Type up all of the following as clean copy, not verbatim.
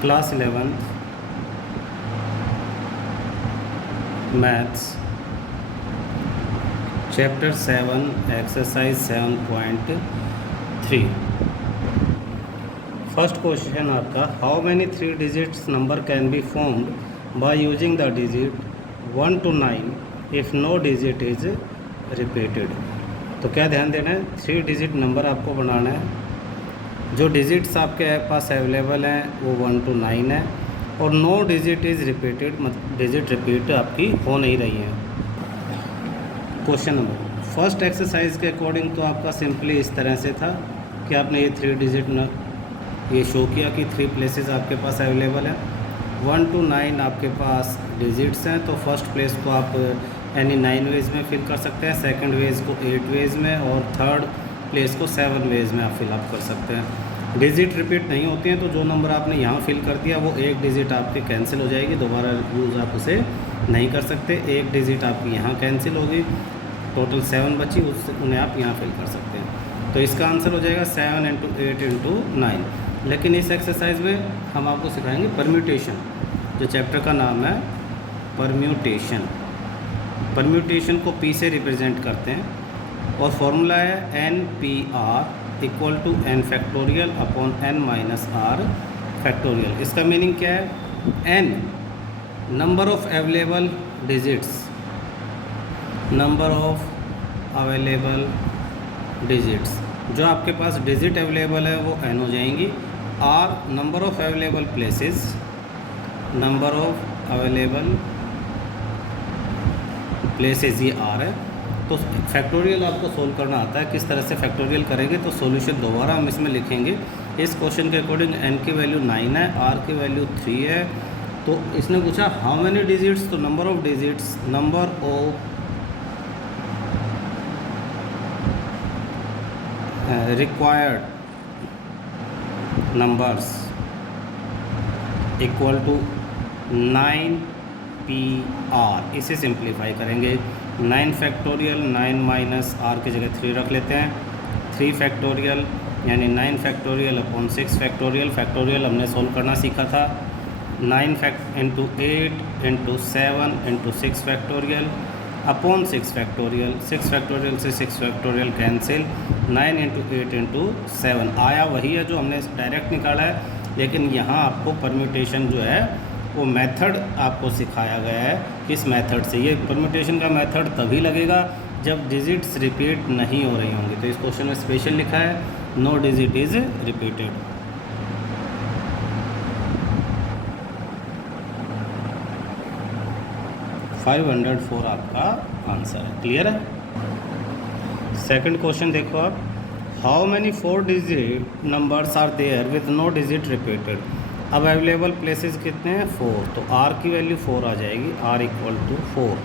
Class 11th maths chapter 7 exercise 7.3। First question आपका, how many 3 digits number can be formed by using the digit 1 to 9 if no digit is repeated. तो क्या ध्यान देना है, 3 digit number आपको बनाना है। जो डिजिट्स आपके पास अवेलेबल हैं वो 1 to 9 है और नो डिजिट इज़ रिपीटेड, मतलब डिजिट रिपीट आपकी हो नहीं रही है। क्वेश्चन नंबर फर्स्ट एक्सरसाइज के अकॉर्डिंग तो आपका सिंपली इस तरह से था कि आपने ये 3 डिजिट ये शो किया कि 3 प्लेसेस आपके पास अवेलेबल हैं। 1 to 9 आपके पास डिजिट्स हैं, तो फर्स्ट प्लेस को आप यानी 9 वेज में फिल कर सकते हैं, सेकंड वेज को 8 वेज में और थर्ड प्लेस को 7 वेज में आप फिलअप कर सकते हैं। डिजिट रिपीट नहीं होती हैं, तो जो नंबर आपने यहाँ फिल कर दिया वो एक डिजिट आपकी कैंसिल हो जाएगी, दोबारा यूज़ आप उसे नहीं कर सकते। एक डिजिट आपकी यहाँ कैंसिल होगी, टोटल 7 बची, उससे उन्हें आप यहाँ फिल कर सकते हैं। तो इसका आंसर हो जाएगा 7 × 8 × 9। लेकिन इस एक्सरसाइज में हम आपको सिखाएंगे परम्यूटेशन, जो चैप्टर का नाम है परम्यूटेशन। परम्यूटेशन को P से रिप्रेजेंट करते हैं और फॉर्मूला है NPR = n factorial upon n minus r factorial. इसका मीनिंग क्या है, n number of available digits, number of available digits, जो आपके पास डिजिट अवेलेबल है वो n हो जाएंगी। r number of available places, number of available places ये r है। तो फैक्टोरियल आपको सोल्व करना आता है, किस तरह से फैक्टोरियल करेंगे, तो सॉल्यूशन दोबारा हम इसमें लिखेंगे। इस क्वेश्चन के अकॉर्डिंग n की वैल्यू 9 है, r की वैल्यू 3 है। तो इसने पूछा हाउ मैनी डिजिट्स, तो number of digits, number of required numbers equal to 9PR। इसे सिंप्लीफाई करेंगे, 9 फैक्टोरियल, 9 माइनस r की जगह 3 रख लेते हैं, 3 फैक्टोरियल यानी 9 फैक्टोरियल अपॉन 6 फैक्टोरियल। फैक्टोरियल हमने सोल्व करना सीखा था, 9 × 8 × 7 × 6 फैक्टोरियल अपॉन 6 फैक्टोरियल। 6 फैक्टोरियल से 6 फैक्टोरियल कैंसिल, 9 × 8 × 7 आया वही है जो हमने डायरेक्ट निकाला है, लेकिन यहाँ आपको परम्यूटेशन जो है वो मेथड आपको सिखाया गया है। किस मेथड से, ये परम्यूटेशन का मेथड तभी लगेगा जब डिजिट्स रिपीट नहीं हो रही होंगी। तो इस क्वेश्चन में स्पेशल लिखा है no digit is repeated. Five 504 आपका आंसर है। क्लियर है। सेकंड क्वेश्चन देखो आप, how many 4 digit numbers are there with no digit repeated. अब अवेलेबल प्लेसेस कितने हैं, 4, तो r की वैल्यू 4 आ जाएगी, r = 4।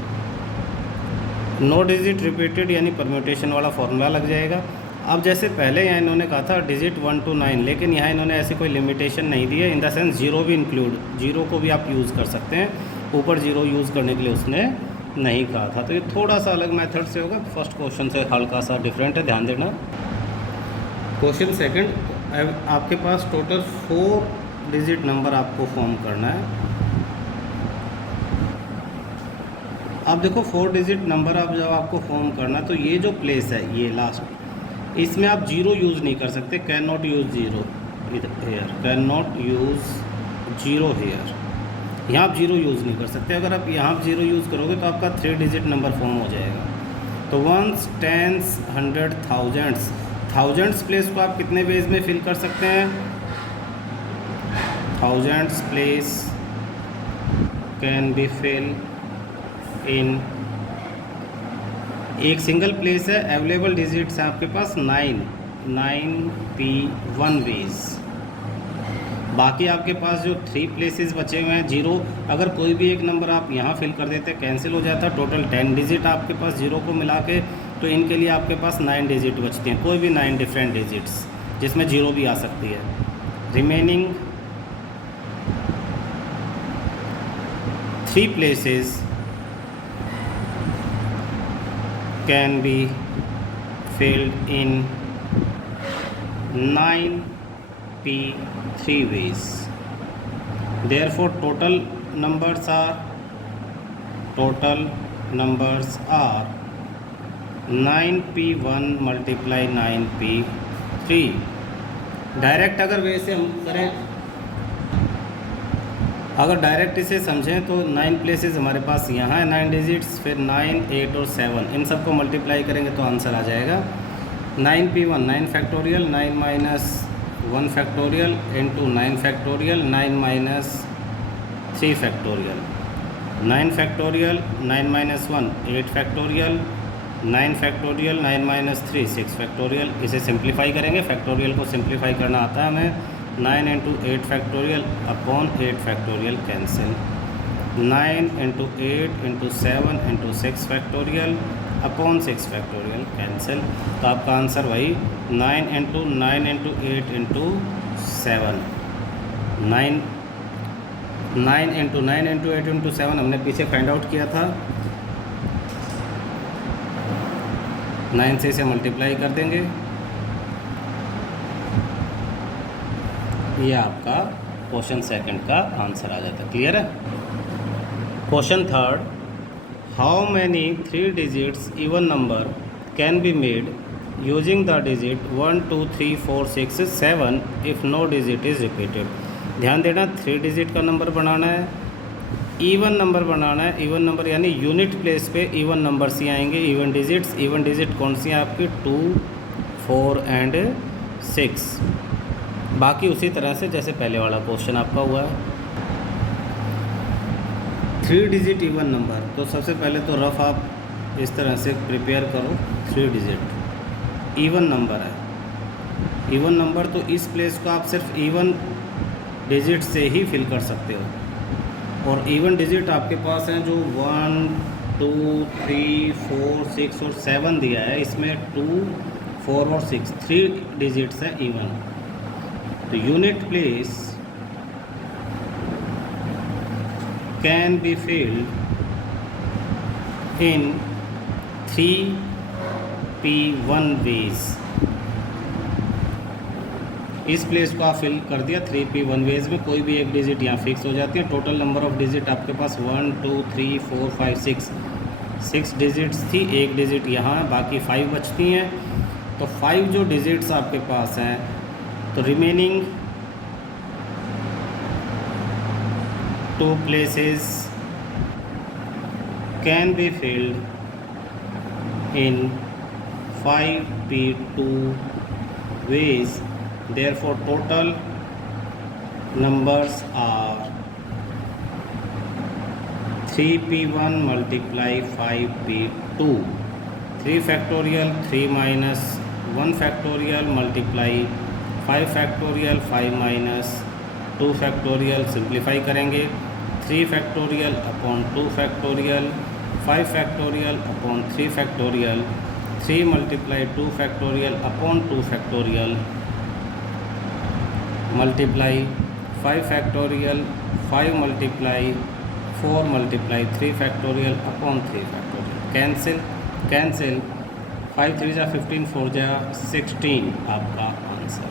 नो डिजिट रिपीटेड यानी परम्यूटेशन वाला फॉर्मूला लग जाएगा। अब जैसे पहले यहाँ इन्होंने कहा था डिजिट 1 to 9, लेकिन यहाँ इन्होंने ऐसी कोई लिमिटेशन नहीं दी है, इन द सेंस जीरो भी इंक्लूड, जीरो को भी आप यूज़ कर सकते हैं, ऊपर जीरो यूज़ करने के लिए उसने नहीं कहा था। तो ये थोड़ा सा अलग मेथड से होगा, फर्स्ट क्वेश्चन से हल्का सा डिफरेंट है, ध्यान देना। क्वेश्चन सेकंड, आपके पास टोटल 4 डिजिट नंबर आपको फॉर्म करना है। अब देखो 4 डिजिट नंबर अब जब आपको फॉर्म करना है तो ये जो प्लेस है ये लास्ट, इसमें आप जीरो यूज़ नहीं कर सकते, can not use zero hair, can not use zero hair, यहाँ आप जीरो यूज़ नहीं कर सकते। अगर आप यहाँ जीरो यूज़ करोगे तो आपका 3 डिजिट नंबर फॉर्म हो जाएगा। तो 1s, 10s, 100, थाउजेंड्स प्लेस को आप कितने वेज में फिल कर सकते हैं, thousands place can be fill in, एक सिंगल प्लेस है, अवेलेबल डिजिट्स हैं आपके पास 9P1 वेज। बाकी आपके पास जो 3 प्लेसेस बचे हुए हैं, जीरो, अगर कोई भी एक नंबर आप यहाँ फिल कर देते कैंसिल हो जाता, टोटल 10 डिजिट आपके पास जीरो को मिला के, तो इनके लिए आपके पास 9 डिजिट बचते हैं, कोई भी 9 डिफरेंट डिजिट्स जिसमें जीरो भी आ सकती है। Remaining 3 places can be filled in 9P3 ways। Therefore total numbers are 9p1 multiply 9p3। Direct अगर वैसे हम करें, अगर डायरेक्ट इसे समझें तो 9 प्लेसेस हमारे पास यहाँ है 9 डिजिट्स, फिर 9, 8 और 7 इन सबको मल्टीप्लाई करेंगे तो आंसर आ जाएगा 9p1 9 factorial 9 minus 1 factorial into 9 factorial 9 minus 3 factorial 9 factorial 9 minus 1 8 factorial 9 factorial 9 minus 3 6 factorial. इसे सिंप्लीफाई करेंगे, फैक्टोरियल को सिंप्लीफाई करना आता है हमें। 9 into 8 factorial upon 8 factorial cancel, 9 into 8 into 7 into 6 factorial upon 6 factorial cancel. तो आपका आंसर वही 9 इंटू 8 इंटू 7 9 इंटू 8 इंटू 7 हमने पीछे फाइंड आउट किया था। 9 से इसे मल्टीप्लाई कर देंगे, ये आपका क्वेश्चन सेकंड का आंसर आ जाता है। क्लियर है। Question third, how many 3 digits even number can be made using the digit 1 2 3 4 6 7 if no digit is repeated. ध्यान देना, 3 डिजिट का नंबर बनाना है, इवन नंबर बनाना है। इवन नंबर यानी यूनिट प्लेस पे इवन नंबर्स ही आएंगे, इवन डिजिट्स। इवन डिजिट कौन सी हैं आपकी? 2, 4 एंड 6। बाकी उसी तरह से जैसे पहले वाला क्वेश्चन आपका हुआ है। 3 डिजिट इवन नंबर, तो सबसे पहले तो रफ आप इस तरह से प्रिपेयर करो। 3 डिजिट इवन नंबर है। इवन नंबर तो इस प्लेस को आप सिर्फ इवन डिजिट से ही फिल कर सकते हो। और इवन डिजिट आपके पास हैं जो 1 2 3 4 6 और 7 दिया है, इसमें 2 4 और 6 3 डिजिट्स हैं इवन। तो unit place can be filled in 3p1 ways. इस प्लेस को आप फिल कर दिया 3p1 वेज में, कोई भी एक डिजिट यहाँ फिक्स हो जाती है। टोटल नंबर ऑफ डिजिट आपके पास 1 2 3 4 5 6 डिजिट्स थी, एक डिजिट यहाँ है, बाकी 5 बचती हैं। तो 5 जो डिजिट्स आपके पास हैं, तो remaining 2 places can be filled in 5p2 ways. Therefore total numbers are 3p1 multiply 5p2, 3 factorial 3 minus 1 factorial multiply 5 factorial 5 minus 2 factorial. Simplify करेंगे 3 factorial upon 2 factorial 5 factorial upon 3 factorial 3 multiply 2 factorial upon 2 factorial multiply 5 factorial 5 multiply 4 multiply 3 factorial upon 3 factorial. Cancel 5 3 जा 15 4 जा 16 आपका answer.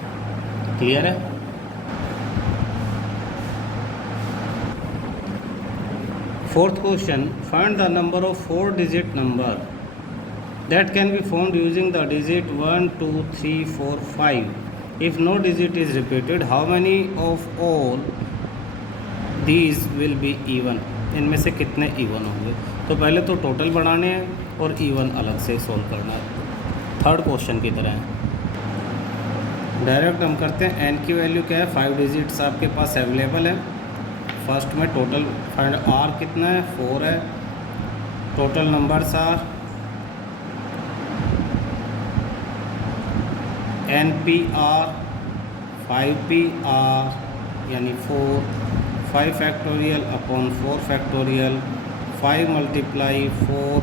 Clear है। Fourth question, find the number of 4 digit number that can be found using the digit 1 2 3 4 5 if no digit is repeated. How many of all these will be even. इनमें से कितने even होंगे? तो पहले तो total बनाने हैं और इवन अलग से सोल्व करना है, थर्ड क्वेश्चन की तरह है। डायरेक्ट हम करते हैं। एन की वैल्यू क्या है? 5 डिजिट्स आपके पास अवेलेबल है। फर्स्ट में टोटल फाइंड आर कितना है? 4 है। Total numbers are n p r 5p r यानी 4 5 factorial upon 4 factorial 5 multiply 4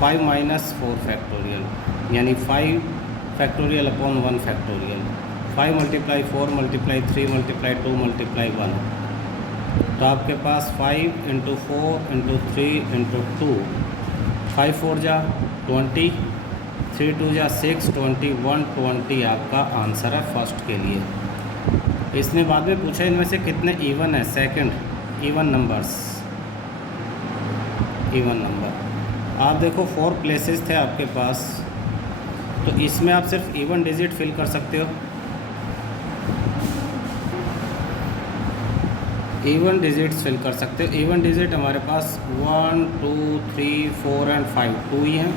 5 minus 4 factorial यानी 5 factorial upon 1 factorial 5 multiply 4 multiply 3 multiply 2 multiply 1। तो आपके पास 5 इंटू 4 इंटू 3 इंटू 2 5 4 जा 20 3 2 जा 6 21 20 आपका आंसर है फर्स्ट के लिए। इसने बाद में पूछा इनमें से कितने इवन है, second even numbers, even number. आप देखो 4 प्लेसेस थे आपके पास, तो इसमें आप सिर्फ इवन डिजिट फिल कर सकते हो, इवन डिजिट्स फिल कर सकते हो। इवन डिजिट हमारे पास 1 2 3 4 एंड 5 2 ही हैं,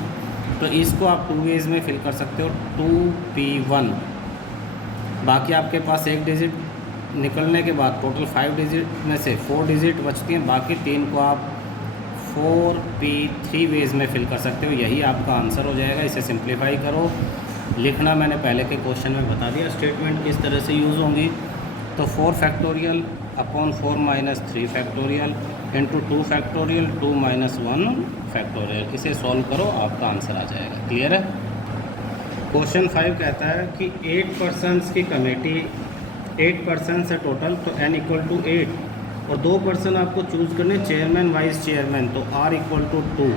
तो इसको आप 2 वेज में फिल कर सकते हो, 2p1। बाकी आपके पास एक डिजिट निकलने के बाद टोटल 5 डिजिट में से 4 डिजिट बचती हैं, बाकी 3 को आप 4p3 वेज में फिल कर सकते हो। यही आपका आंसर हो जाएगा। इसे सिंप्लीफाई करो, लिखना मैंने पहले के क्वेश्चन में बता दिया, स्टेटमेंट किस तरह से यूज़ होंगी। तो 4 factorial upon 4 minus 3 factorial into 2 factorial 2 minus 1 factorial. इसे सॉल्व करो, आपका आंसर आ जाएगा। क्लियर है। क्वेश्चन 5 कहता है कि 8 पर्सन्स की कमेटी, 8 पर्सन्स है टोटल, तो n इक्वल टू 8 और 2 पर्सन आपको चूज़ करने, चेयरमैन वाइस चेयरमैन, तो r इक्वल टू 2।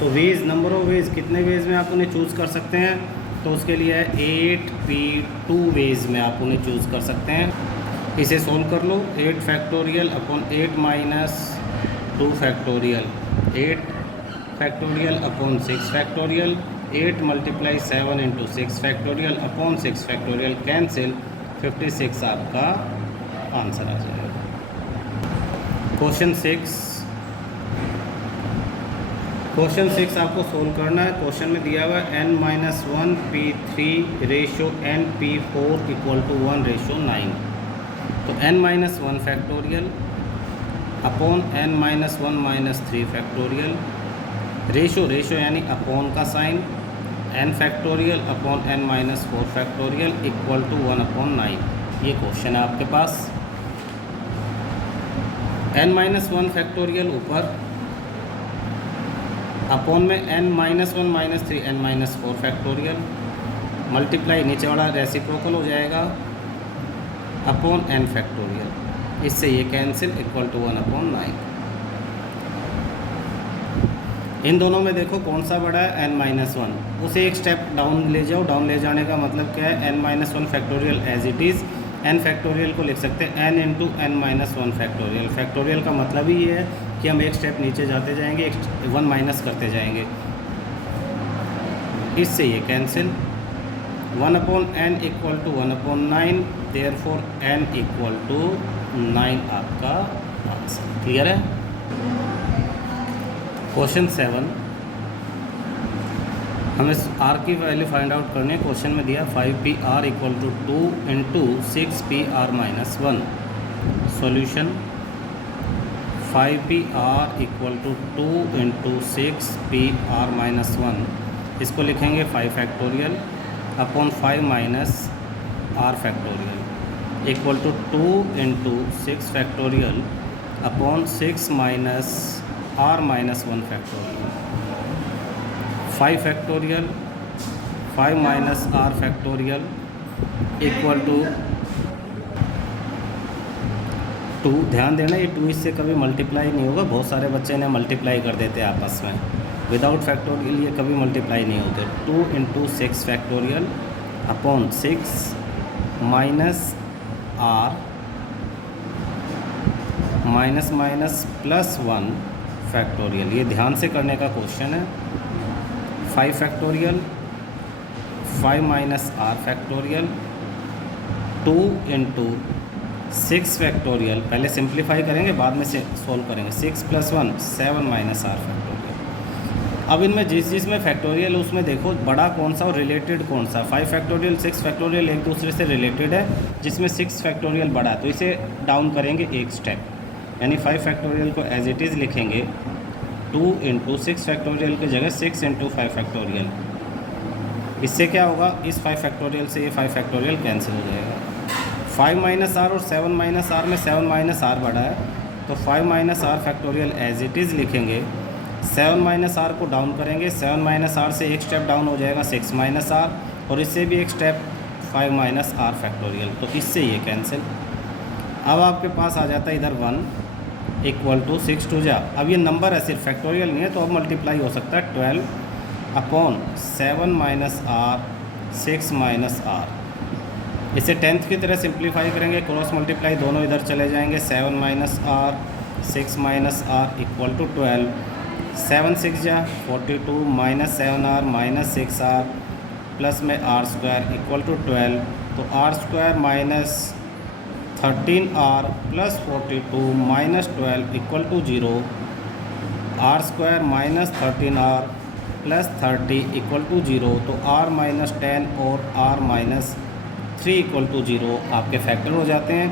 तो वेज, नंबर ऑफ वेज, कितने वेज में आप उन्हें चूज़ कर सकते हैं, तो उसके लिए है 8p2 वेज में आप उन्हें चूज़ कर सकते हैं। इसे सोल्व कर लो, 8 factorial upon 8 minus 2 factorial, 8 factorial upon 6 factorial, 8 multiply 7 into 6 factorial upon 6 factorial, cancel, 56 आपका आंसर आ जाएगा। क्वेश्चन 6 आपको सोल्व करना है। क्वेश्चन में दिया हुआ है n-1p3 ratio np4 equal to 1 ratio 9। तो n-1 factorial upon n-1 minus 3 factorial, ratio यानी अपॉन का sign, n factorial upon n-4 factorial equal to 1/9। ये क्वेश्चन है आपके पास। n-1 फैक्टोरियल ऊपर, अपॉन में n-1 minus 3 n-4 factorial, multiply नीचे वाला रेसिप्रोकल हो जाएगा, अपॉन n फैक्टोरियल, इससे ये कैंसिल, इक्वल टू 1/9। इन दोनों में देखो कौन सा बड़ा है, n-1, उसे एक स्टेप डाउन ले जाओ। डाउन ले जाने का मतलब क्या है, n-1 factorial as it is, n factorial को लिख सकते हैं n into n-1 factorial. Factorial का मतलब ही ये है कि हम एक स्टेप नीचे जाते जाएंगे, 1 माइनस करते जाएंगे, इससे ये cancel, 1/n equal to 1/9, therefore n equal to 9 आपका आंसर। क्लियर है। क्वेश्चन 7, हमें r की वैल्यू फाइंड आउट करनी है। क्वेश्चन में दिया 5pr equal to 2 into 6pr minus 1। Solution 5pr equal to 2 into 6pr minus 1, इसको लिखेंगे 5 factorial upon 5 minus r factorial equal to 2 into 6 factorial upon 6 minus r minus 1 factorial, 5 factorial 5 minus r factorial equal to 2। ध्यान देना, ये 2 इससे कभी multiply नहीं होगा। बहुत सारे बच्चे इन्हें मल्टीप्लाई कर देते हैं आपस में, विदाउट फैक्टोरियल ये कभी मल्टीप्लाई नहीं होते। 2 into 6 factorial upon 6 minus r minus minus plus 1 factorial. ये ध्यान से करने का क्वेश्चन है। 5 factorial 5 minus r factorial 2 into 6 factorial, पहले सिंप्लीफाई करेंगे बाद में से सोल्व करेंगे, 6 प्लस 1 7 माइनस r फैक्टोरियल। अब इनमें जिस में फैक्टोरियल उसमें देखो बड़ा कौन सा और रिलेटेड कौन सा। 5 फैक्टोरियल 6 फैक्टोरियल एक दूसरे से रिलेटेड है, जिसमें 6 फैक्टोरियल बड़ा है, तो इसे डाउन करेंगे एक स्टेप, यानी 5 फैक्टोरियल को एज इट इज़ लिखेंगे 2 इंटू 6 फैक्टोरियल की जगह 6 इंटू 5 फैक्टोरियल। इससे क्या होगा, इस 5 फैक्टोरियल से ये 5 फैक्टोरियल कैंसिल हो जाएगा। 5 माइनस आर और 7 माइनस आर में 7 माइनस आर बड़ा है, तो 5 minus r factorial as it is लिखेंगे। 7 माइनस आर को डाउन करेंगे, 7 माइनस आर से एक स्टेप डाउन हो जाएगा 6 माइनस आर, और इससे भी एक स्टेप 5 माइनस आर फैक्टोरियल, तो इससे ये कैंसिल। अब आपके पास आ जाता है इधर 1 इक्वल टू 6 टू जा, अब ये नंबर है सिर्फ फैक्टोरियल नहीं है, तो अब मल्टीप्लाई हो सकता है 12 upon 7 minus r 6 minus r, इसे 10th की तरह सिंप्लीफाई करेंगे, क्रॉस मल्टीप्लाई दोनों इधर चले जाएंगे। 7 minus r 6 minus r equal to 12। 7 6 जा 42 minus 7 r minus 6 r plus में आर स्क्वायर इक्वल टू 12। तो r square minus 13 r plus 42 minus 12 equal to 0। R square minus 13 r plus 30 equal to 0। तो are minus 10 और are minus 3 equal to 0 आपके factor हो जाते हैं।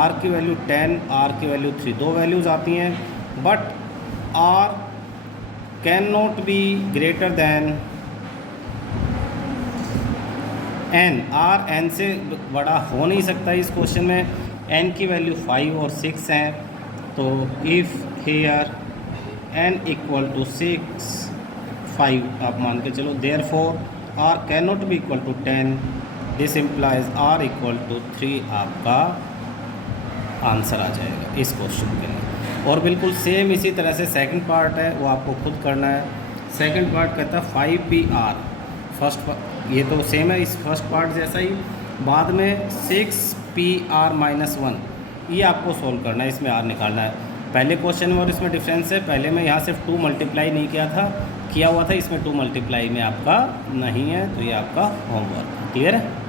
Are की value 10, are की वैल्यू 3, दो वैल्यूज़ आती हैं, but r can not be greater than n. R n से बड़ा हो नहीं सकता इस क्वेश्चन में। एन की वैल्यू 5 और 6 हैं, तो if here n equal to 6 5 आप मान के चलो, therefore r can not be equal to 10, this implies r equal to 3 आपका आंसर आ जाएगा इस क्वेश्चन के लिए। और बिल्कुल सेम इसी तरह से सेकंड पार्ट है, वो आपको खुद करना है। सेकंड पार्ट कहता है 5PR। ये तो सेम है इस फर्स्ट पार्ट जैसा ही। बाद में 6PR माइनस 1 ये आपको सोल्व करना है, इसमें आर निकालना है। पहले क्वेश्चन में और इसमें डिफरेंस है, पहले में यहाँ सिर्फ 2 मल्टीप्लाई नहीं किया हुआ था, इसमें 2 मल्टीप्लाई में आपका नहीं है, तो ये आपका होमवर्क। क्लियर है।